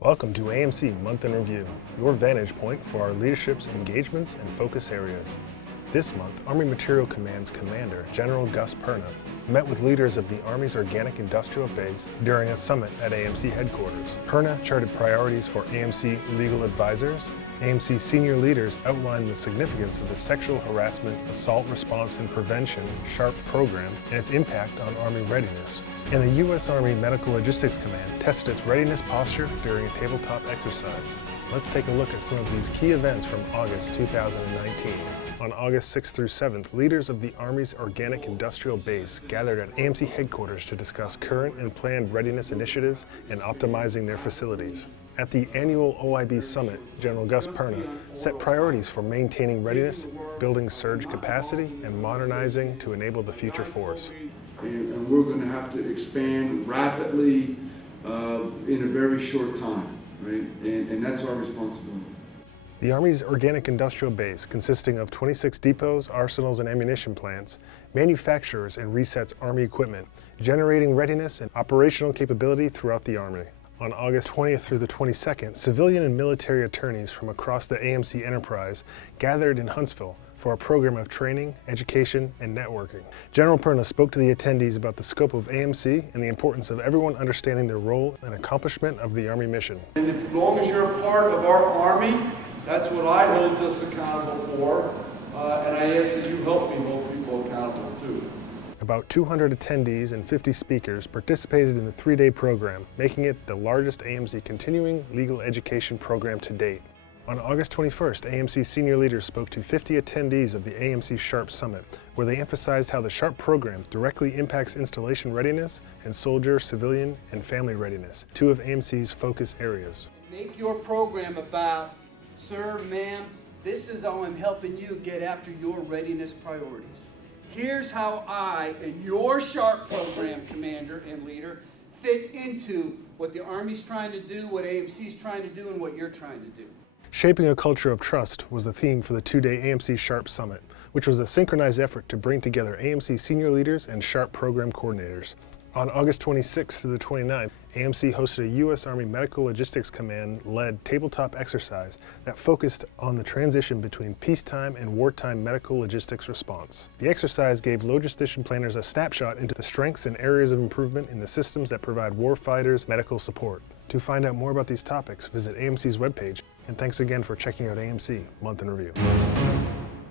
Welcome to AMC Month in Review, your vantage point for our leadership's engagements and focus areas. This month, Army Materiel Command's commander, General Gus Perna, met with leaders of the Army's Organic Industrial Base during a summit at AMC Headquarters. Perna charted priorities for AMC Legal Advisors. AMC senior leaders outlined the significance of the Sexual Harassment, Assault Response and Prevention SHARP program and its impact on Army readiness. And the U.S. Army Medical Logistics Command tested its readiness posture during a tabletop exercise. Let's take a look at some of these key events from August 2019. On August 6th through 7th, leaders of the Army's Organic Industrial Base gathered at AMC Headquarters to discuss current and planned readiness initiatives and optimizing their facilities. At the annual OIB Summit, General Gus Perna set priorities for maintaining readiness, building surge capacity, and modernizing to enable the future force. And we're going to have to expand rapidly in a very short time, right? And that's our responsibility. The Army's Organic Industrial Base, consisting of 26 depots, arsenals, and ammunition plants, manufactures and resets Army equipment, generating readiness and operational capability throughout the Army. On August 20th through the 22nd, civilian and military attorneys from across the AMC enterprise gathered in Huntsville for a program of training, education, and networking. General Perna spoke to the attendees about the scope of AMC and the importance of everyone understanding their role and accomplishment of the Army mission. And as long as you're a part of our Army, that's what I hold us accountable for, and I ask that you help me hold people accountable too. About 200 attendees and 50 speakers participated in the three-day program, making it the largest AMC continuing legal education program to date. On August 21st, AMC senior leaders spoke to 50 attendees of the AMC SHARP Summit, where they emphasized how the SHARP program directly impacts installation readiness and soldier, civilian, and family readiness, two of AMC's focus areas. Make your program about, sir, ma'am, this is how I'm helping you get after your readiness priorities. Here's how I and your SHARP program, commander and leader, fit into what the Army's trying to do, what AMC's trying to do, and what you're trying to do. Shaping a culture of trust was the theme for the two-day AMC SHARP Summit, which was a synchronized effort to bring together AMC senior leaders and SHARP program coordinators. On August 26th through the 29th, AMC hosted a U.S. Army Medical Logistics Command-led tabletop exercise that focused on the transition between peacetime and wartime medical logistics response. The exercise gave logistician planners a snapshot into the strengths and areas of improvement in the systems that provide warfighters medical support. To find out more about these topics, visit AMC's webpage, and thanks again for checking out AMC Month in Review.